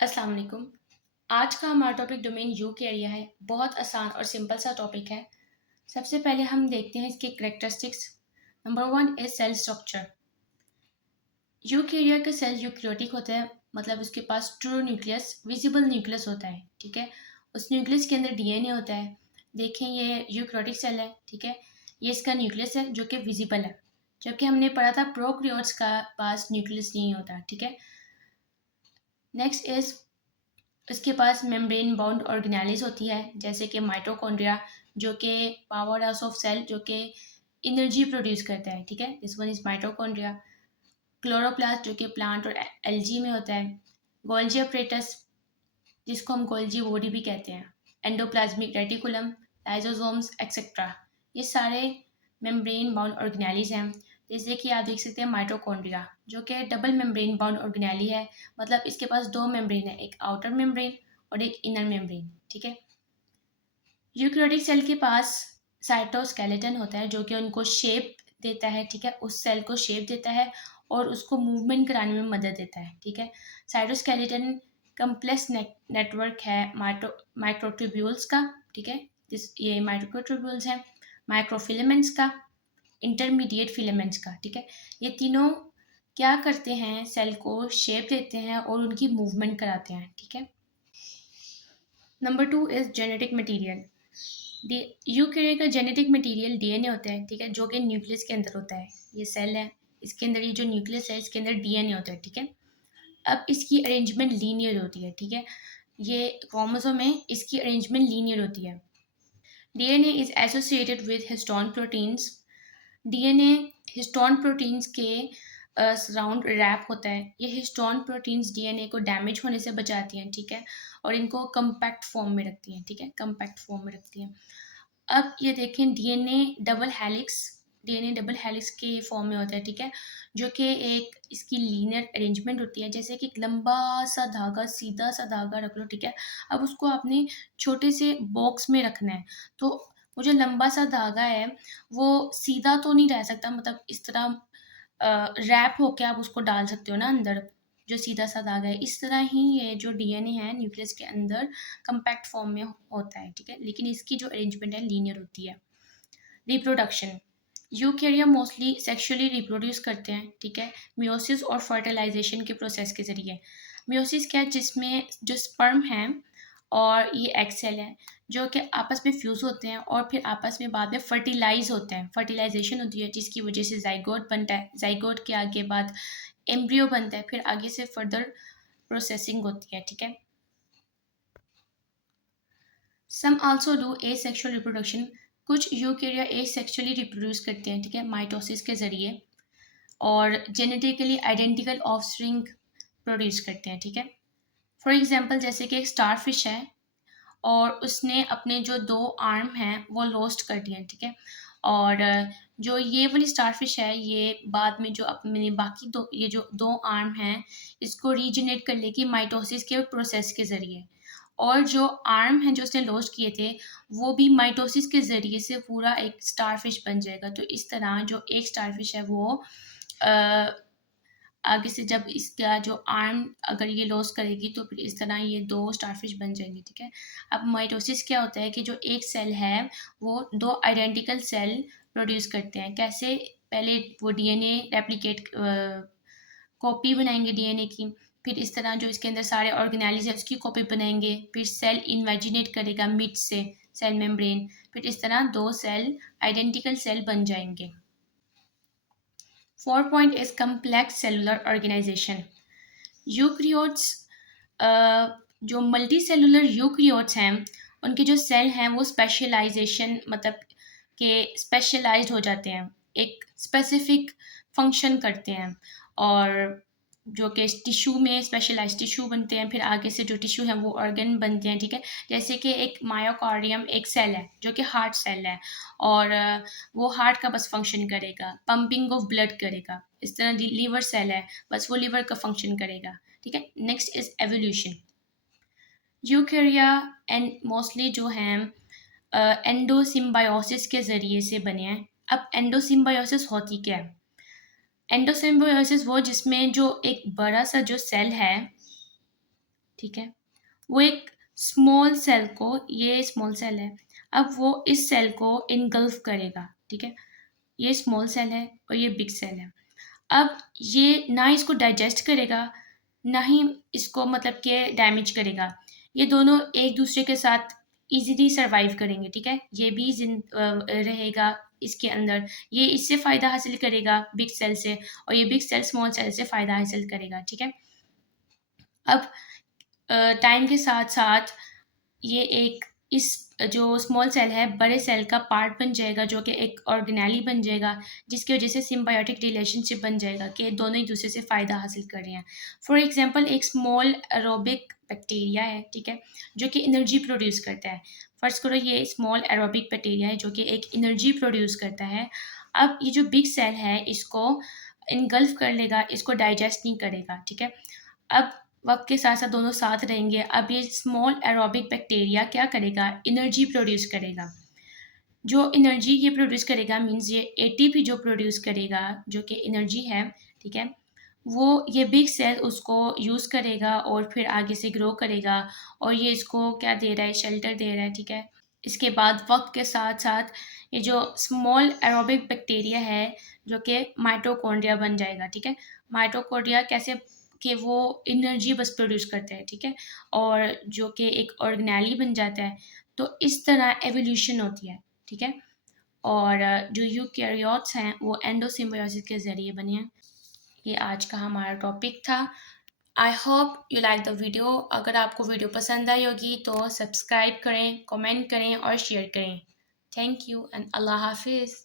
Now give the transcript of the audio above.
अस्सलाम वालेकुम। आज का हमारा टॉपिक डोमेन यूकेरिया है। बहुत आसान और सिंपल सा टॉपिक है। सबसे पहले हम देखते हैं इसके characteristics. Number one is cell structure. Eukarya का सेल यूकैरियोटिक होता है, मतलब उसके पास ट्रू न्यूक्लियस, विजिबल न्यूक्लियस होता है। ठीक है, उस न्यूक्लियस के अंदर डीएनए होता है। देखें, ये यूकैरियोटिक सेल है। ठीक है, ये इसका न्यूक्लियस है जो कि विजिबल है, जबकि हमने पढ़ा था प्रोकैरियोट्स का पास न्यूक्लियस नहीं होता। ठीक है, नेक्स्ट इज उसके पास मेम्ब्रेन बाउंड ऑर्गेनेलिस होती है, जैसे कि माइटोकॉन्ड्रिया, जो कि पावर हाउस ऑफ सेल, जो कि एनर्जी प्रोड्यूस करता है। ठीक है, this one is mitochondria. Chloroplast, जो कि प्लांट और एल्गी में होता है। गोल्जी अपरेटस, जिसको हम गोल्जी बॉडी भी कहते हैं। एंडोप्लाज्मिक रेटिकुलम, लाइजोसोम्स एक्सेट्रा, ये सारे मेम्ब्रेन बाउंड ऑर्गेनेलिस हैं। जैसे कि आप देख सकते हैं माइटोकॉन्ड्रिया, जो कि डबल मेम्ब्रेन बाउंड ऑर्गेनेली है, मतलब इसके पास दो मेम्ब्रेन है, एक आउटर मेम्ब्रेन और एक इनर मेम्ब्रेन। ठीक है, यूकैरियोटिक सेल के पास साइटोस्केलेटन होता है, जो कि उनको शेप देता है। ठीक है, उस सेल को शेप देता है और उसको मूवमेंट कराने में मदद देता है। ठीक है, साइटोस्केलेटन कम्प्लेक्स नेटवर्क है माइक्रोट्यूब्यूल्स का। ठीक है, ये माइक्रोट्यूब्यूल्स हैं, माइक्रोफिलामेंट्स का, इंटरमीडिएट फिलामेंट्स का। ठीक है, ये तीनों क्या करते हैं, सेल को शेप देते हैं और उनकी मूवमेंट कराते हैं। ठीक है, number two is genetic material. यूकैरिया का जेनेटिक मटेरियल डीएनए होता है। ठीक है, जो कि न्यूक्लियस के अंदर होता है। ये सेल है, इसके अंदर ये जो न्यूक्लियस है, इसके अंदर डीएनए होता है। ठीक है, अब इसकी अरेंजमेंट लीनियर होती है। ठीक है, ये क्रोमोसोम में इसकी अरेंजमेंट लीनियर होती है। DNA is associated with histone proteins. DNA histone proteins के सराउंड रैप होता है। ये हिस्टोन प्रोटीन्स डीएनए को डैमेज होने से बचाती हैं। ठीक है, और इनको कम्पैक्ट फॉर्म में रखती हैं। ठीक है, कम्पैक्ट फॉर्म में रखती हैं। अब ये देखें, डीएनए डबल हेलिक्स के फॉर्म में होता है। ठीक है, जो कि एक इसकी लीनियर अरेंजमेंट होती है, जैसे कि एक लंबा सा धागा, सीधा सा धागा रख लो। ठीक है, अब उसको आपने छोटे से बॉक्स में रखना है, तो वो जो लंबा सा धागा है वो सीधा तो नहीं रह सकता, मतलब इस तरह रैप होके आप उसको डाल सकते हो ना अंदर, जो सीधा सा धागा है। इस तरह ही ये जो डीएनए है न्यूक्लियस के अंदर कम्पैक्ट फॉर्म में होता है। ठीक है, लेकिन इसकी जो अरेंजमेंट है लीनियर होती है। रिप्रोडक्शन, यूकैरिया मोस्टली सेक्सुअली रिप्रोड्यूस करते हैं। ठीक है, मियोसिस और फर्टिलाइजेशन के प्रोसेस के जरिए। मियोसिस क्या है, जिसमें जो स्पर्म है और ये एग सेल है, जो कि आपस में फ्यूज़ होते हैं और फिर आपस में बाद में फर्टिलाइज होते हैं, फर्टिलाइजेशन होती है, जिसकी वजह से जाइगोट बनता है। जाइगोट के आगे बाद एम्ब्रियो बनता है, फिर आगे से फर्दर प्रोसेसिंग होती है। ठीक है, some also do asexual reproduction. कुछ यूकैरिया एसेक्सुअली रिप्रोड्यूस करते हैं। ठीक है, माइटोसिस के जरिए, और जेनेटिकली आइडेंटिकल ऑफस्प्रिंग प्रोड्यूस करते हैं। ठीक है, फॉर एग्जांपल जैसे कि एक स्टार फिश है और उसने अपने जो दो आर्म हैं वो लॉस्ट कर दिए हैं। ठीक है, और जो ये वाली स्टार फिश है, ये बाद में जो अपने बाकी दो, ये जो दो आर्म हैं, इसको रीजनरेट कर लेगी माइटोसिस के प्रोसेस के ज़रिए। और जो आर्म हैं जो उसने लॉस्ट किए थे, वो भी माइटोसिस के ज़रिए से पूरा एक स्टार फिश बन जाएगा। तो इस तरह जो एक स्टार फिश है वो अ, आगे से जब इसका जो आर्म अगर ये लॉस करेगी, तो फिर इस तरह ये दो स्टारफिश बन जाएंगी। ठीक है, अब माइटोसिस क्या होता है कि जो एक सेल है वो दो आइडेंटिकल सेल प्रोड्यूस करते हैं। कैसे, पहले वो डीएनए रेप्लिकेट कॉपी बनाएंगे डीएनए की, फिर इस तरह जो इसके अंदर सारे ऑर्गेनेलिज है उसकी कॉपी बनाएंगे, फिर सेल इन्वेजिनेट करेगा मिड से सेल मेम्ब्रेन, फिर इस तरह दो सेल आइडेंटिकल सेल बन जाएंगे। 4 point is complex cellular organization. Eukaryotes, जो मल्टी सेलुलर यूक्रियोट्स हैं, उनके जो सेल हैं वो स्पेशलाइजेशन, मतलब के स्पेशलाइज्ड हो जाते हैं, एक स्पेसिफिक फंक्शन करते हैं, और जो कि टिश्यू में स्पेशलाइज्ड टिश्यू बनते हैं, फिर आगे से जो टिश्यू है वो ऑर्गन बनते हैं। ठीक है, जैसे कि एक मायोकार्डियम एक सेल है जो कि हार्ट सेल है, और वो हार्ट का बस फंक्शन करेगा, पंपिंग ऑफ ब्लड करेगा। इस तरह लीवर सेल है, बस वो लीवर का फंक्शन करेगा। ठीक है, next is evolution. यूकैरिया and mostly जो हैं एंडोसिम्बायोसिस के ज़रिए से बने हैं। अब एंडोसिम्बायोसिस होती क्या है? एंडोसिम्बायोसिस वो जिसमें जो एक बड़ा सा जो सेल है, ठीक है। वो एक स्मॉल सेल को, ये स्मॉल सेल है, अब वो इस सेल को इनगल्फ करेगा, ठीक है। ये स्मॉल सेल है और ये बिग सेल है। अब ये ना इसको डाइजेस्ट करेगा, ना ही इसको मतलब कि डैमेज करेगा। ये दोनों एक दूसरे के साथ इजीली सर्वाइव करेंगे, ठीक है। ये भी रहेगा इसके अंदर, ये इससे फ़ायदा हासिल करेगा बिग सेल से, और ये बिग सेल स्मॉल सेल से फ़ायदा हासिल करेगा, ठीक है। अब टाइम के साथ साथ ये एक इस जो स्मॉल सेल है बड़े सेल का पार्ट बन जाएगा, जो कि एक ऑर्गेनेली बन जाएगा, जिसकी वजह से सिम्बायोटिक रिलेशनशिप बन जाएगा कि दोनों एक दूसरे से फ़ायदा हासिल कर रहे हैं। फॉर एग्जांपल एक स्मॉल एरोबिक बैक्टीरिया है, ठीक है, जो कि एनर्जी प्रोड्यूस करता है। फर्ज करो ये स्मॉल एरोबिक बैक्टीरिया है जो कि एक एनर्जी प्रोड्यूस करता है। अब ये जो बिग सेल है इसको इनगल्फ कर लेगा, इसको डाइजेस्ट नहीं करेगा, ठीक है। अब वक्त के साथ साथ दोनों साथ रहेंगे। अब ये स्मॉल एरोबिक बैक्टीरिया क्या करेगा, एनर्जी प्रोड्यूस करेगा। जो एनर्जी ये प्रोड्यूस करेगा मीन्स ये एटीपी जो प्रोड्यूस करेगा, जो कि एनर्जी है, ठीक है, वो ये बिग सेल उसको यूज़ करेगा और फिर आगे से ग्रो करेगा, और ये इसको क्या दे रहा है, शेल्टर दे रहा है, ठीक है। इसके बाद वक्त के साथ साथ ये जो स्मॉल एरोबिक बैक्टीरिया है जो कि माइटोकॉन्ड्रिया बन जाएगा, ठीक है। माइटोकॉन्ड्रिया कैसे कि वो एनर्जी बस प्रोड्यूस करते हैं, ठीक है, और जो कि एक ऑर्गेनेली बन जाता है। तो इस तरह एवोल्यूशन होती है, ठीक है। और जो यूकैरियोट्स हैं वो एंडोसिम्बायोसिस के ज़रिए बने हैं। ये आज का हमारा टॉपिक था। I hope you like the video. अगर आपको वीडियो पसंद आई होगी तो सब्सक्राइब करें, कमेंट करें और शेयर करें। थैंक यू एंड अल्लाह हाफिज़।